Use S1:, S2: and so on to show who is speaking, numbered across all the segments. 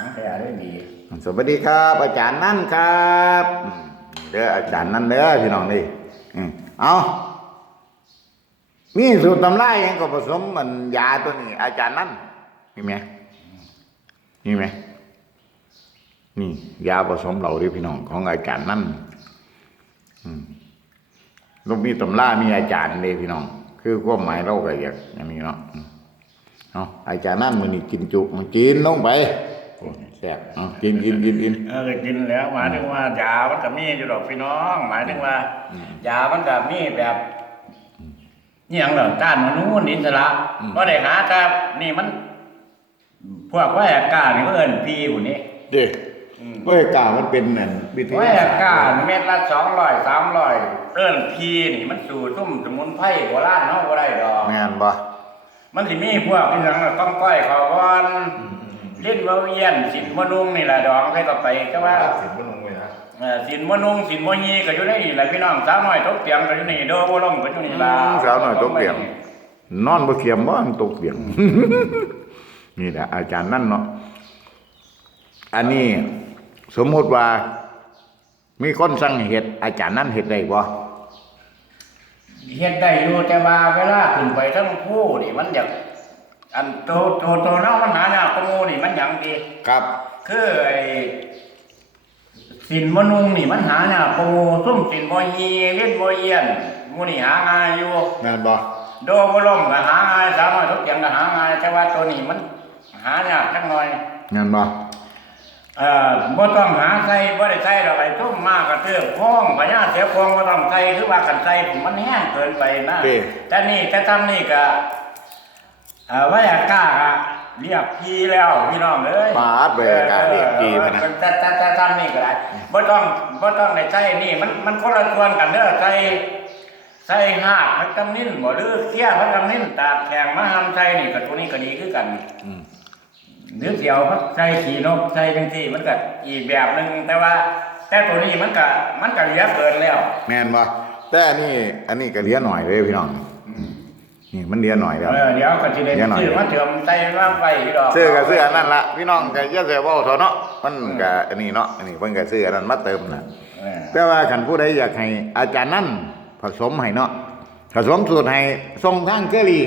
S1: ของแท้ได้ดี
S2: สวัสดีครับ อาจารย์นั่นครับเด้ออาจารย์นั่นเด้อพี่น้องนี่เอามีสูตรตำรายังก็ผสมมันยาตัวนี้ อาจารย์นั่นมีไหมมีไหมนี่ยาผสมเหล่าดิพี่น้องของอาจารย์นั่นลูกมีตำรามีอาจารย์เลยพี่น้อง คือความหมายเราก็อยากอย่างนี้เนาะเอาอาจารย์นั่นมือนี่กินจุมันกินลงไป แซ่บเอากินกินกินกิน
S1: เออก็กินแล้วหมายถึงว่ายามันก็มีอยู่ดอกพี่น้อง หมายถึงว่ายามันก็มีแบบนี่ยังเหรอต้านมนุษย์อิสระก็ได้หาแต่นี่มัน พวกว่าแอกานี่ก็เอินพีผู้นี้
S2: เด็กเว้ยกามันเป็นนั่นวิท
S1: ว่าแอ
S2: ยาศาสต
S1: กา
S2: ร์
S1: เม็ดละสองร้อยสามร้อยเอินพีนี่มันสู่ทุ่มสมุนไพรโบราณเนาะบ่ได้ดอก
S2: แม่นบ่
S1: มันสิมีพวกที่ยังน่ะต้องก้อยเขาก่อน ลิ้นบ่เวียนสินบ่นุ่งนี่ล่ะดอกใครก็ไปก็ว่า
S3: สิบมันลงไปนะ
S1: เอ่อสินบ่นุ่งสินบ่ยีก็อยู่ในนี่แหละพี่น้องสาวน้อยตกเตียงก็อยู่นี่โดบ่ล้มก็อยู่นี่ล่ะ
S2: สาวหน่อยตกเตียงนอนบ่เขียมบ่มันตกเตียงนี่แหละอาจารย์นั่นเนาะอันนี้สมมุติว่า มีคนสั่งเฮ็ดอาจารย์นั่นเฮ็ดได้บ่
S1: เฮ็ดได้อยู่แต่ว่าเวลาขึ้นไปทั้งผู้นี่มันอยาก อันโตโตโตเนาะมันหายากกว่าหมูนี่มันหยังดี
S2: ครับ
S1: คือไอ้สินบ่นุ่งนี่มันหายากกว่าหมูซุ่มสินบ่ยีเลิ้นบ่เยียนหมูนี่หาง่ายอยู่
S2: แม่นบ่
S1: โดบ่ล่มก็หาง่ายสามารถทุกอย่างก็หาง่ายแต่ว่าตัวนี้มันหายากจักหน่อย
S2: แม่นบ่
S1: เอ่อบ่ต้องหาใส่บ่ได้ใส่ดอกไอ้ทุ่มมากกระเทือกพ้องพญาเสียพองบ่ต้องใส่คือว่ากันใส่มันแห้งเกินไปนะแต่นี่แต่ทำนี่ก็ เอ่อไว้อากาศอะเรียกพี่แล้วพี่น้องเอ้ย
S2: ปาดไว้อากาศเรียกพี่พะนะ
S1: แต่แต่แต่ทำนี่ก็ได้บ่ต้องบ่ต้องได้ใส่นี่มันมันคนละส่วนกันเด้อใส่ใส่หากพักกำนิ้นบ่หรือเสียพักกำนิ้นตากแข็งมาหำใส่นี่ก็ตัวนี้ก็ดีคือกัน
S2: อืม
S1: หรือเสียวพักใส่ขี่นกใส่จังซี่มันก็อีกแบบหนึงแต่ว่า แต่ตัวนี้มันก็มันก็เหลือเกินแล้ว
S2: แม่นบ่แต่อันนี้อันนี้ก็เหลียหน่อยเลยพี่น้อง นี่มันเหลียหน่อยแล้ว
S1: เออเดี๋ยวก็สิได้
S2: เดี๋ยวหน่อย
S1: ซื้อมาเติมใส่มาไว้ดอก
S2: ซื้อก็ซื้ออันนั้นละพี่น้องก็อย่าเสียเว้าเถอะเนาะมันก็อันนี้เนาะอันนี้เพิ่นก็ซื้ออันนั้นมาเติมน่ะ
S1: เออ
S2: แต่ว่าคันผู้ใดอยากให้อาจารย์นั่นผสมให้เนาะผสมสูตรให้ส่งทางเกลี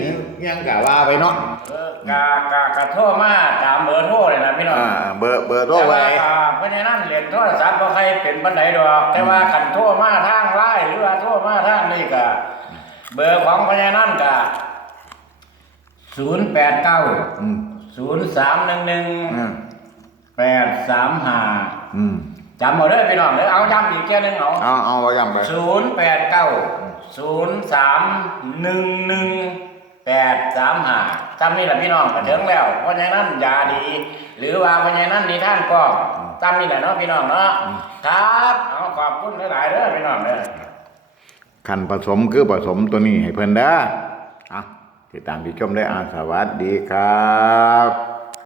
S2: ยังกะว่าไปเนาะ
S1: เออกากากะโทรมาตามเบอร์โทรเลยนะพี่น้อง
S2: อ่าเบอร์เบอร์โทรไว้
S1: แต่ว่าเพราะฉะนั้นเรียนโทรศัพท์บ่ใครเป็นบันไดดอก แต่ว่าคันโทรมาทางไลน์หรือว่าโทรมาทางนี่ก็ เบอร์ของเพราะฉะนั้นก็089
S2: อืม
S1: 0311
S2: อืม
S1: 835
S2: อืม
S1: จำเอาเด้อพี่น้องเด้อเอาย้ำอีกแค่ยหนึงเอา
S2: เอาเอาไว้ยังไป
S1: ศูนย์แปดเก้าศูนย์สามหนึ่งหนึ่งแปดสามห้าจำนี่แหละพี่น้องกระเถิงแล้วเพราะฉะนั้นยาดี หรือว่าเพราะฉะนั้นนิท่านก็จำนี่แหละเนาะพี่น้องเนาะครับเอาขอบคุณหลายๆเด้อพี่น้องเด้อ
S2: ขันผสมคือผสมตัวนี้ให้เพิ่นเด้ออะติดตามที่ชมได้อาสวัสดีครับ